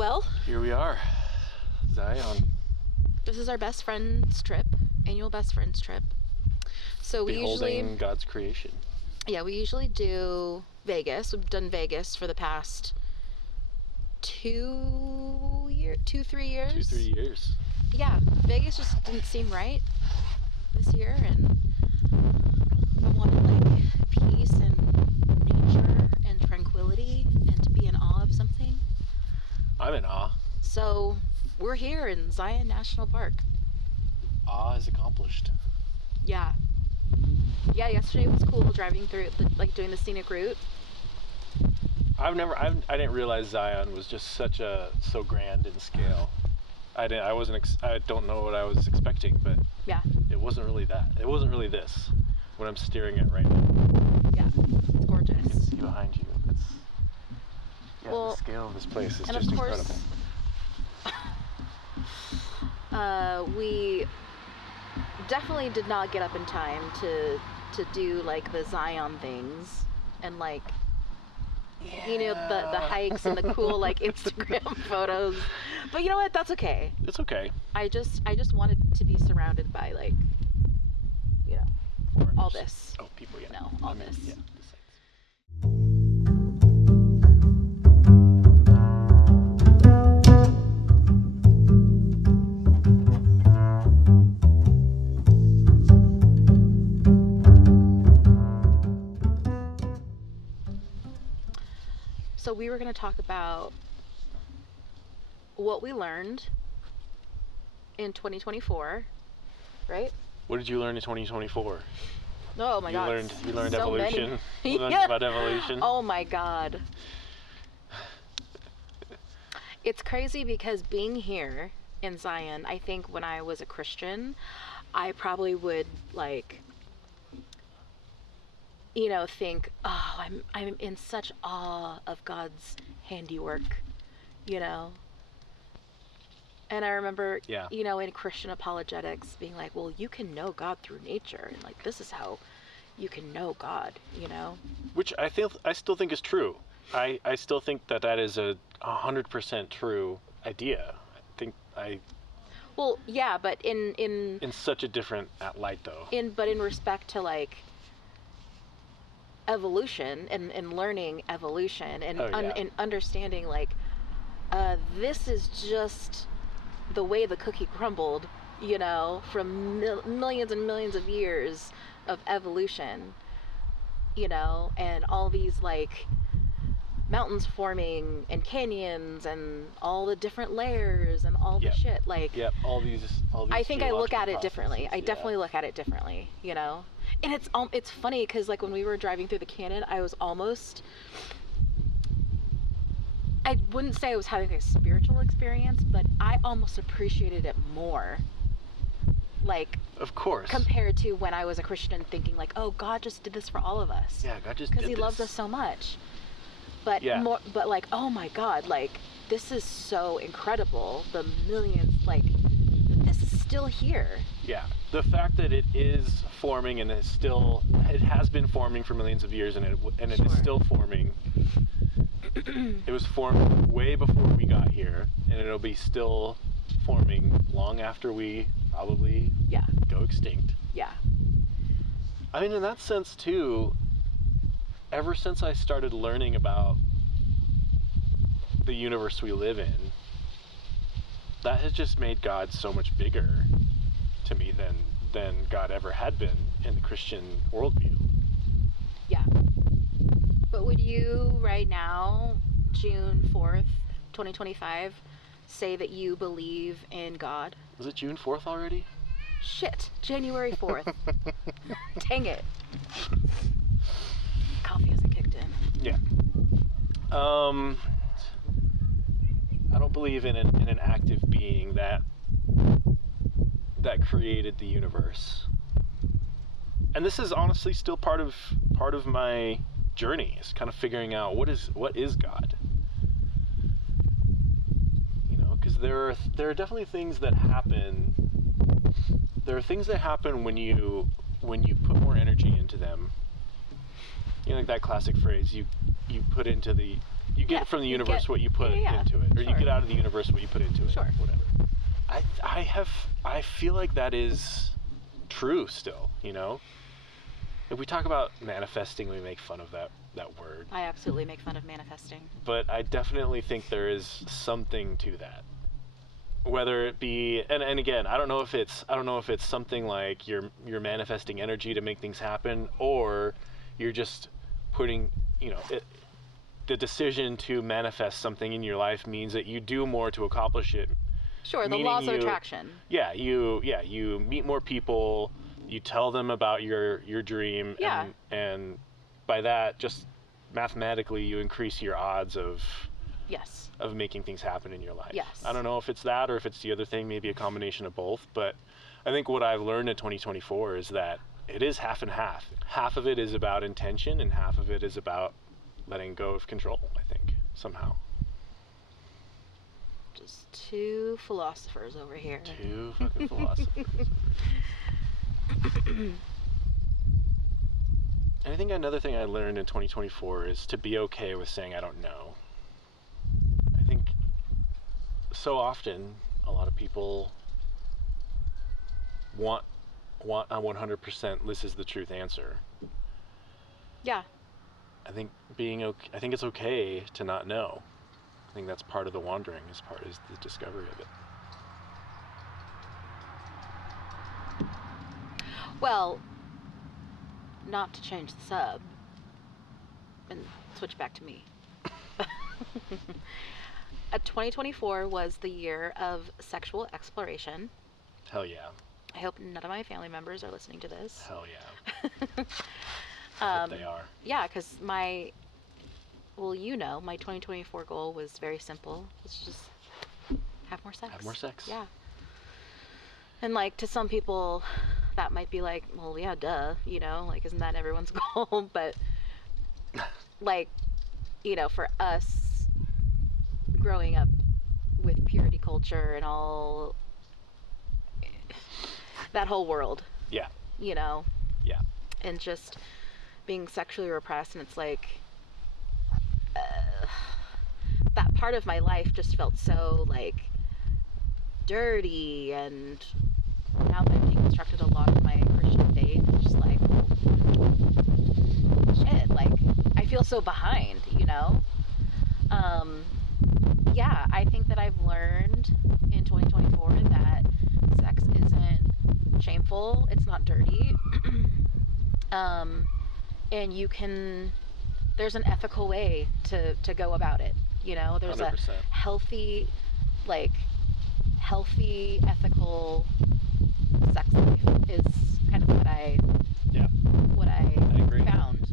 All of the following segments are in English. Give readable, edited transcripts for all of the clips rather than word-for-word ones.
Well, here we are, Zion. This is our best friends trip, annual best friends trip. So we Beholding God's creation. Yeah, we usually do Vegas. We've done Vegas for the past 3 years. 2-3 years. Yeah, Vegas just didn't seem right this year, and I wanted like peace and nature and tranquility and to be in awe of something. I'm in awe. So we're here in Zion National Park. Awe is accomplished. Yeah. Yeah, yesterday was cool driving through it, doing the scenic route. I didn't realize Zion was just so grand in scale. I don't know what I was expecting, but yeah, it wasn't really that. It wasn't really this, what I'm staring at right now. Yeah, it's gorgeous. You can see behind you. The scale of this place is just incredible. We definitely did not get up in time to do like the Zion things and the hikes and the cool like Instagram photos. But you know what? That's okay. It's okay. I just wanted to be surrounded by Foreigners. all this. Oh, people, yeah. No, all this. Yeah. So we were going to talk about what we learned in 2024, right? What did you learn in 2024? Oh my God. You learned so evolution. Many. You learned about evolution. Oh my God. It's crazy because being here in Zion, I think when I was a Christian, I probably would think, oh, I'm in such awe of God's handiwork, And I remember, in Christian apologetics being like, well, you can know God through nature, and this is how you can know God, Which I still think is true. I still think that is a 100% true idea. Well, yeah, but in such a different light though. But in respect to evolution and learning evolution and and understanding this is just the way the cookie crumbled, from millions and millions of years of evolution, and all these mountains forming and canyons and all the different layers and all the shit all these I think I look at it processes. differently. I definitely look at it differently, And it's funny because when we were driving through the canyon, I was almost, I wouldn't say I was having a spiritual experience, but I almost appreciated it more. Of course. Compared to when I was a Christian thinking oh, God just did this for all of us. Yeah, God just did this. Because he loves us so much. But oh my God, this is so incredible. The millions, this is still here. Yeah, the fact that it is forming and it has been forming for millions of years, and it is still forming. It was formed way before we got here, and it'll be still forming long after we probably go extinct. Yeah. I mean, in that sense too, ever since I started learning about the universe we live in, that has just made God so much bigger to me than God ever had been in the Christian worldview. Yeah. But would you right now, June 4th, 2025, say that you believe in God? Was it June 4th already? Shit, January 4th. Dang it. Coffee hasn't kicked in. Yeah. I don't believe in an active being that created the universe. And this is honestly still part of my journey, is kind of figuring out what is God. Because there are definitely things that happen. There are things that happen when you put more energy into them. Like that classic phrase, you put into the, you get from the universe what you put into it, or sure. you get out of the universe what you put into it, sure. whatever. I feel like that is true still, you know? If we talk about manifesting, we make fun of that word. I absolutely make fun of manifesting. But I definitely think there is something to that. Whether it be, and again, I don't know if it's something like you're manifesting energy to make things happen, or you're just putting, you know, the decision to manifest something in your life means that you do more to accomplish it. Sure, the laws of attraction. Yeah, you meet more people, you tell them about your dream, and by that, just mathematically, you increase your odds of making things happen in your life. Yes. I don't know if it's that or if it's the other thing, maybe a combination of both, but I think what I've learned in 2024 is that it is half and half. Half of it is about intention, and half of it is about letting go of control, I think, somehow. Just two philosophers over here. Two fucking philosophers. And I think another thing I learned in 2024 is to be okay with saying I don't know. I think so often a lot of people want a 100% this is the truth answer. Yeah. I think it's okay to not know. I think that's part of the wandering, is the discovery of it. Well, not to change the sub and switch back to me. 2024 was the year of sexual exploration. Hell yeah. I hope none of my family members are listening to this. Hell yeah. I hope they are. Yeah, because my 2024 goal was very simple. It's just have more sex. Have more sex. Yeah. And like, to some people, that might be like, well, yeah, duh, you know, like, isn't that everyone's goal? But like, you know, for us growing up with purity culture and all that whole world. Yeah. You know? Yeah. And just being sexually repressed, and it's like, that part of my life just felt so like dirty, and now that I've deconstructed a lot of my Christian faith, it's just like, shit, like, I feel so behind, you know? Yeah, I think that I've learned in 2024 that sex isn't shameful, it's not dirty, and there's an ethical way to go about it, you know? There's 100%. a healthy, ethical sex life is kind of what I agree. found.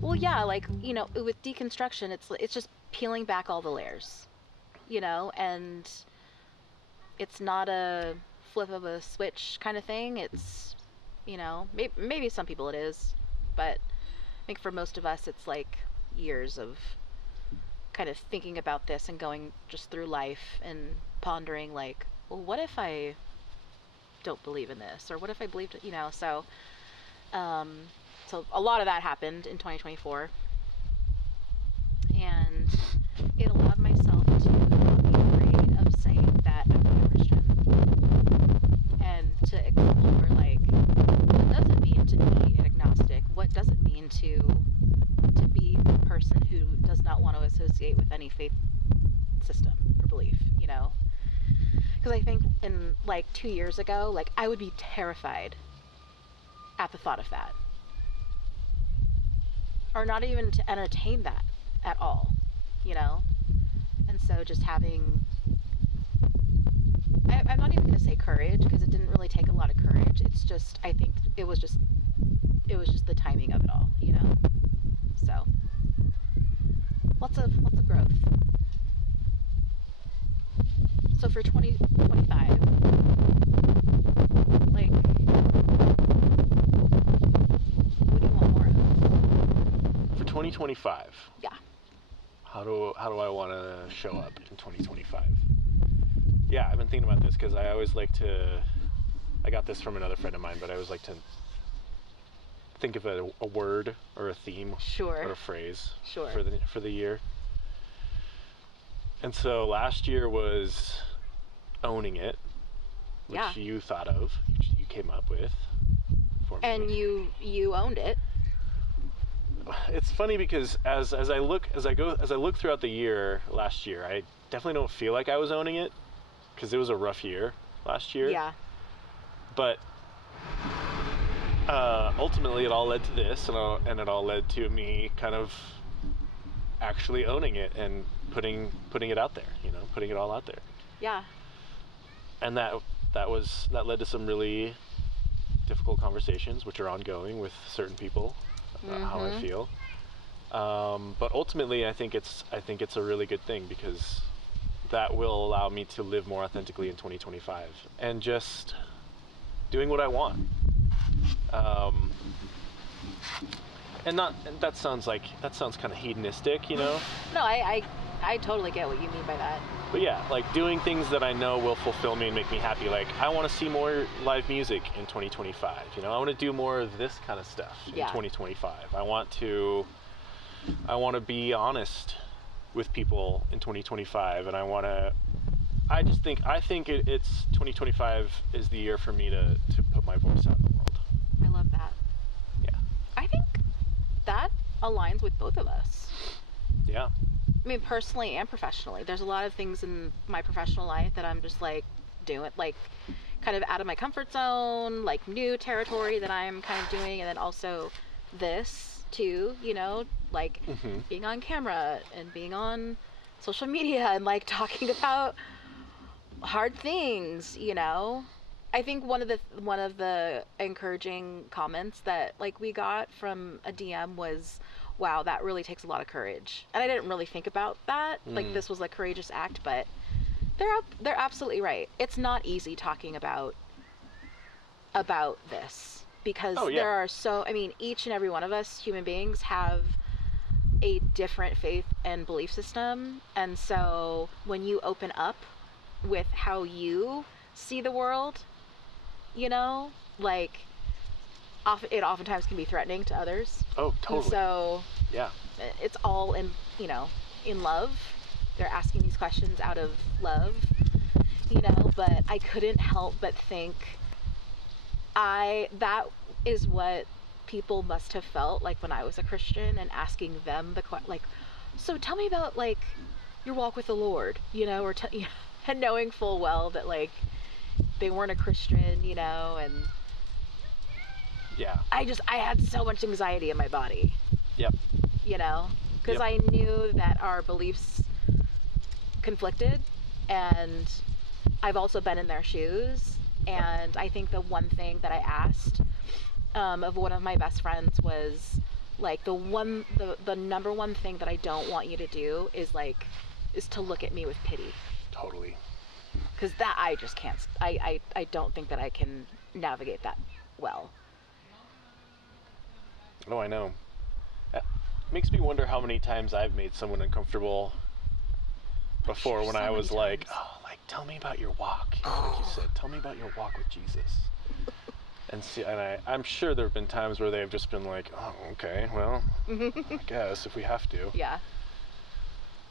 Well, yeah, like, you know, with deconstruction, it's just peeling back all the layers, you know, and it's not a flip of a switch kind of thing. It's, you know, maybe some people it is, but I think for most of us it's like years of kind of thinking about this and going just through life and pondering like, well, what if I don't believe in this, or what if I believed it, you know? So so a lot of that happened in 2024, and it allowed myself to not be afraid of saying that I'm not a Christian, and to explore like, what does it mean to be an agnostic? What does it mean to be a person who does not want to associate with any faith system or belief, you know? Because I think in like 2 years ago, like, I would be terrified at the thought of that, or not even to entertain that at all, you know? And so just having, I'm not even going to say courage, because it didn't really take a lot of courage. It's just, I think it was just the timing of it all, you know? So lots of growth. So for 2025, like, what do you want more of? For 2025. Yeah. How do I want to show up in 2025? Yeah, I've been thinking about this because I always like to. I got this from another friend of mine, but I always like to think of a word or a theme or a phrase for the year. And so last year was owning it, which you thought of, which you came up with for me. And you owned it. It's funny because as I look throughout the year last year, I definitely don't feel like I was owning it because it was a rough year last year. Yeah. But ultimately, it all led to this, and it all led to me kind of actually owning it and putting it out there. Putting it all out there. Yeah. And that led to some really difficult conversations, which are ongoing with certain people about how I feel. But ultimately, I think it's a really good thing because that will allow me to live more authentically in 2025 and just doing what I want. And that sounds kind of hedonistic, No, I totally get what you mean by that. But yeah, like doing things that I know will fulfill me and make me happy. Like I want to see more live music in 2025. I want to do more of this kind of stuff in 2025. I want to be honest with people in 2025, and I think it's 2025 is the year for me to put my voice out in the world. I love that. Yeah. I think that aligns with both of us. Yeah. I mean, personally and professionally. There's a lot of things in my professional life that I'm just like doing, like kind of out of my comfort zone, like new territory that I'm kind of doing, and then also this too, like being on camera and being on social media and like talking about hard things, I think one of the encouraging comments that like we got from a DM was, wow, that really takes a lot of courage. And I didn't really think about that. Like this was a courageous act, but they're absolutely right. It's not easy talking about this because there are each and every one of us human beings have a different faith and belief system. And so when you open up with how you see the world, like it oftentimes can be threatening to others. Oh, totally. And so yeah, it's all in love. They're asking these questions out of love, but I couldn't help but think that is what people must have felt like when I was a Christian and asking them so tell me about like your walk with the Lord, or and knowing full well that like they weren't a Christian, and yeah, I had so much anxiety in my body. Yep. Because I knew that our beliefs conflicted, and I've also been in their shoes. And I think the one thing that I asked of one of my best friends was like the number one thing that I don't want you to do is to look at me with pity. Totally. Because that I just can't. I don't think that I can navigate that well. Oh, I know. It makes me wonder how many times I've made someone uncomfortable before when I was like, tell me about your walk. Like you said, tell me about your walk with Jesus. I'm sure there have been times where they've just been like, oh, okay, well, I guess if we have to. Yeah.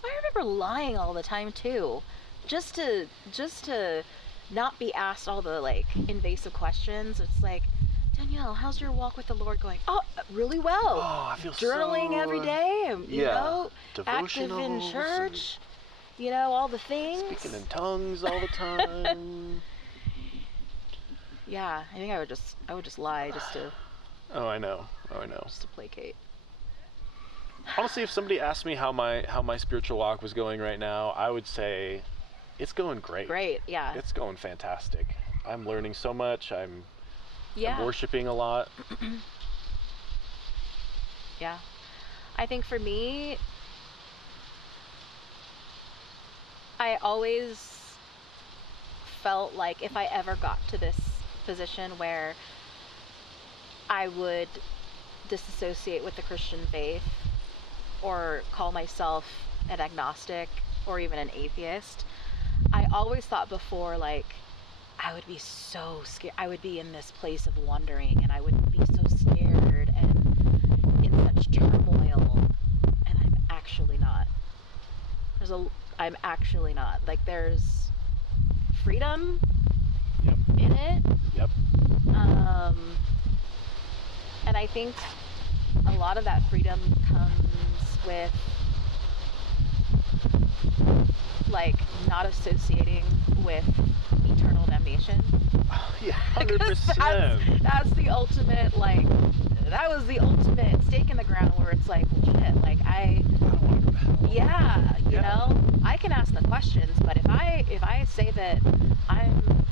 I remember lying all the time too, just to not be asked all the like invasive questions. It's like, Danielle, how's your walk with the Lord going? Oh, really well. Oh, I feel journaling every day, active in Devotionals church, all the things. Speaking in tongues all the time. Yeah, I think I would just lie just to. Oh, I know. Just to placate. Honestly, if somebody asked me how my spiritual walk was going right now, I would say it's going great. Great, yeah. It's going fantastic. I'm learning so much. I'm Yeah. worshiping a lot. Yeah. I think for me, I always felt like if I ever got to this position where I would disassociate with the Christian faith, or call myself an agnostic or even an atheist, I always thought before, like, I would be so scared. I would be in this place of wondering, and I would be so scared and in such turmoil. And I'm actually not. I'm actually not. Like, there's freedom Yep. in it. Yep. And I think a lot of that freedom comes with, like, not associating with eternal damnation. Yeah, 100%. That's the ultimate, like, that was the ultimate stake in the ground where it's like, well, shit, like, I don't want to go to hell. yeah, you know, I can ask the questions, but if I say that I'm,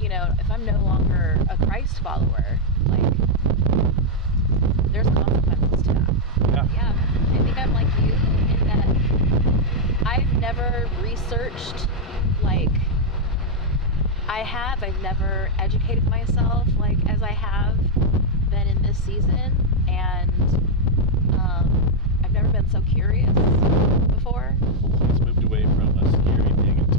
you know, if I'm no longer a Christ follower, like, there's consequences to that. Yeah, I think I'm like you in that I've never researched, like, I've never educated myself like as I have been in this season, and I've never been so curious before. Hopefully it's moved away from a scary thing into,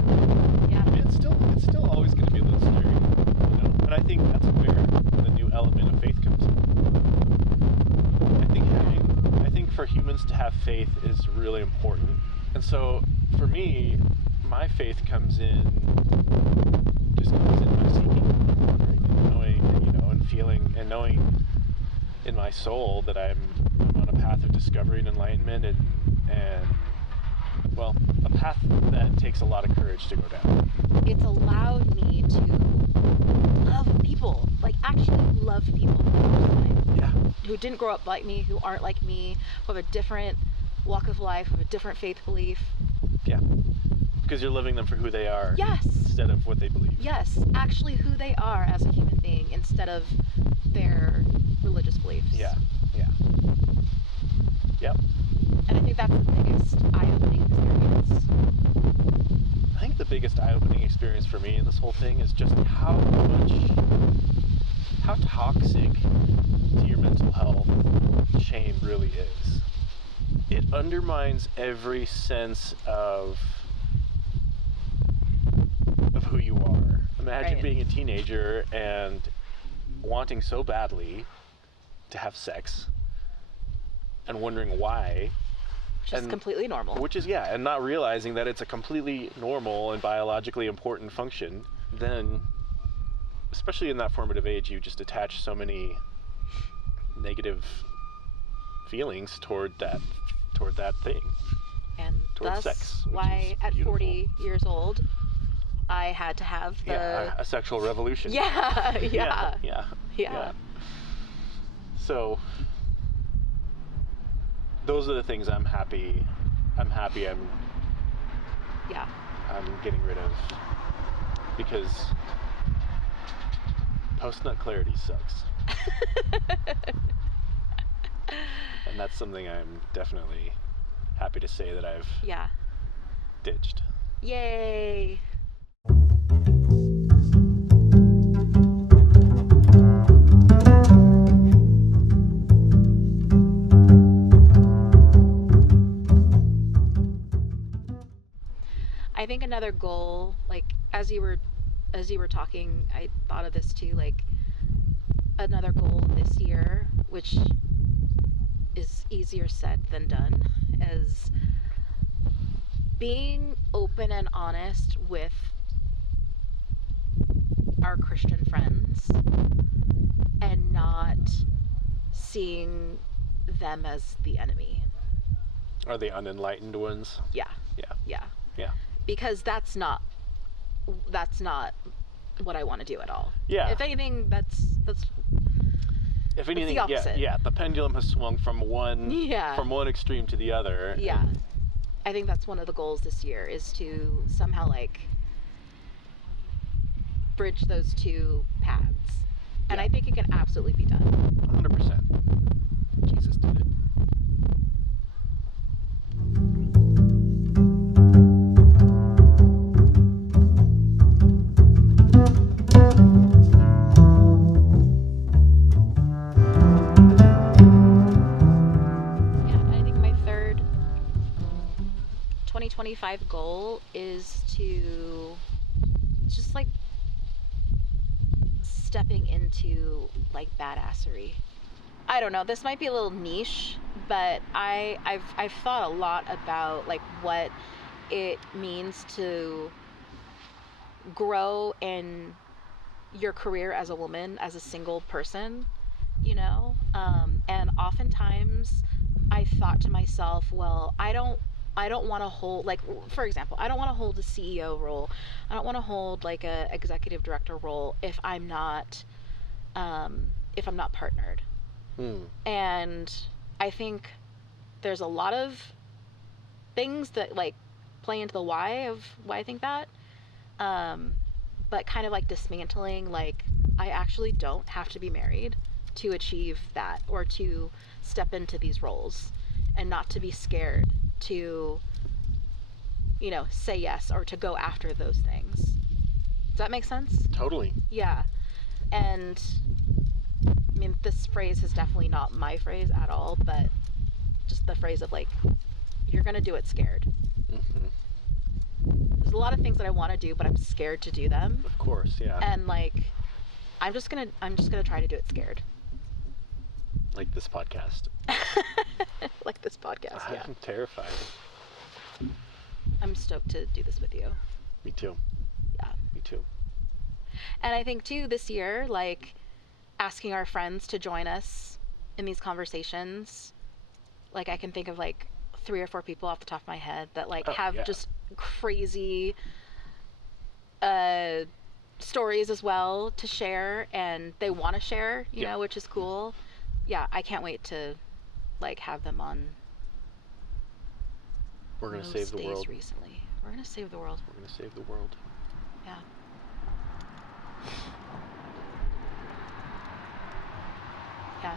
yeah. I mean, it's still always going to be a little scary, you know. And I think that's where the new element of faith comes in. I think for humans to have faith is really important, and so for me, my faith comes in my seeking, knowing, you know, and feeling and knowing in my soul that I'm on a path of discovery and enlightenment, and well, a path that takes a lot of courage to go down. It's allowed me to love people, like actually love people for the first time. Yeah. Who didn't grow up like me, who aren't like me, who have a different walk of life, who have a different faith belief. Yeah. Because you're living them for who they are. Yes. Instead of what they believe. Yes, actually who they are as a human being instead of their religious beliefs. Yeah. Yeah. Yep. And I think that's the biggest eye-opening experience. I think the biggest eye-opening experience for me in this whole thing is just how toxic to your mental health shame really is. It undermines every sense of who you are. Imagine being a teenager and wanting so badly to have sex and wondering why. Which is completely normal. Which is, yeah, and not realizing that it's a completely normal and biologically important function. Then, especially in that formative age, you just attach so many negative feelings toward that thing. And towards that's sex, why at beautiful. 40 years old, I had to have a sexual revolution. Yeah. So those are the things I'm happy I'm getting rid of, because post-nut clarity sucks. And that's something I'm definitely happy to say that I've ditched. Yay. I think another goal, like as you were talking, I thought of this too, like another goal this year, which is easier said than done, is being open and honest with our Christian friends and not seeing them as the enemy. Are they unenlightened ones? Yeah. Because that's not what I want to do at all. Yeah. If anything, that's if anything, the opposite. Yeah. The pendulum has swung from one extreme to the other. Yeah. I think that's one of the goals this year, is to somehow like bridge those two paths. And I think it can absolutely be done. 100%. Jesus did it. I think my third 2025 goal is to just like stepping into like badassery. I don't know, this might be a little niche, but I've thought a lot about like what it means to grow in your career as a woman, as a single person, you know? And oftentimes I thought to myself, well, I don't want to hold, like, for example, I don't want to hold a CEO role. I don't want to hold like a executive director role if I'm not partnered. And I think there's a lot of things that like play into the why of why I think that. But kind of like dismantling, like, I actually don't have to be married to achieve that or to step into these roles, and not to be scared to, you know, say yes or to go after those things. Does that make sense? Totally. Yeah. And I mean, this phrase is definitely not my phrase at all, but just the phrase of like, you're gonna do it scared. There's a lot of things that I want to do, but I'm scared to do them. Of course, yeah. And like, I'm just gonna try to do it scared. Like this podcast. Like this podcast, yeah. I'm terrified. I'm stoked to do this with you. Me too. Yeah. Me too. And I think too, this year, like, asking our friends to join us in these conversations, like, I can think of like 3 or 4 people off the top of my head that like have just crazy stories as well to share, and they want to share, you know, which is cool. Yeah, I can't wait to like have them on. We're gonna save the world. Recently, we're gonna save the world. We're gonna save the world. Yeah. Yeah.